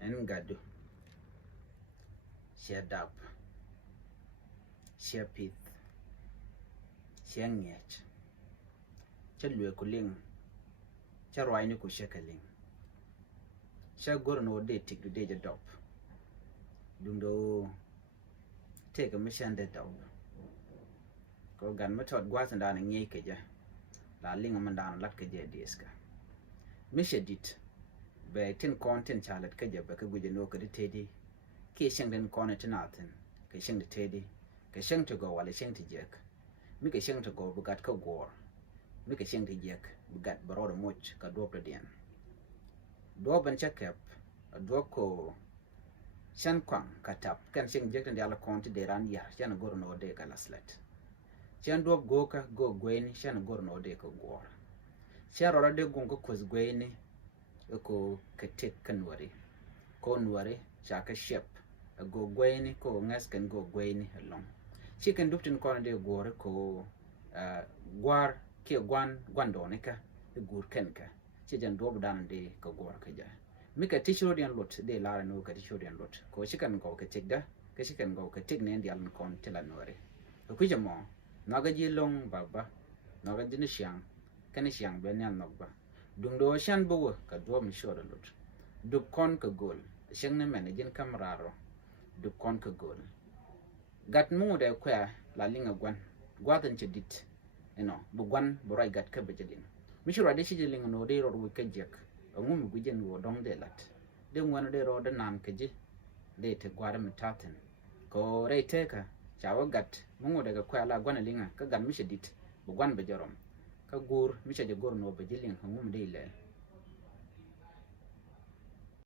en gadu share dap share pith share ngech chalwe kuling charwai ni ku shekaling share gor no de tik de dop dundo take a mission de dop ko gan ma tot gwa sanda na ngey ke ja la linga mandan lat ke je diska mission dit be tin content chalet ke ja be ke guje no ke de tedi ke sheng den konet natin ke sheng de tedi ke sheng to go wala sheng to jek mi ke sheng to go bugat ka gor mi ke sheng to jek bugat baro moch ka do den do ban chakep do ko shan kwang katap kan sheng jek den ala konti de ran ya shan gor no de ka laslet shan do go ka go gwen shan gor no de ka gor shan ro de gongo kos gwen ko ketek kanwari ko nwari chaka shep go gwen ko ngas kan go gwen along chicken duptin ko de gor ko gwar ke gwando ne ka gur kenka chi jan do dan de ka gor ka ja mika tishodian lot de lara no ka tishodian lot ko chicken go ka tikda ka chicken go ka tik ne ndial kon tilanore ko jamo naga ji long baba naga jini shang kan shang ben yan nogba dung do shan bo ka do mi shoda lot dup kon ka gol shang ne manajin kamraro dup kon ka gol gat mu de kwa la linga gwatan chedit bu gwan bu ray gat ka bejelin mishura de shijeling no de ro wi kajek ngum bu jen wo dong de lat de ngwan de ro de nam kaji de te gwada mitaten ko re teka chawa gat mu de kwa la gwan linga ka gan mishedit bu gwan bejerom ka gur mishaje gor no bejelin ngum de le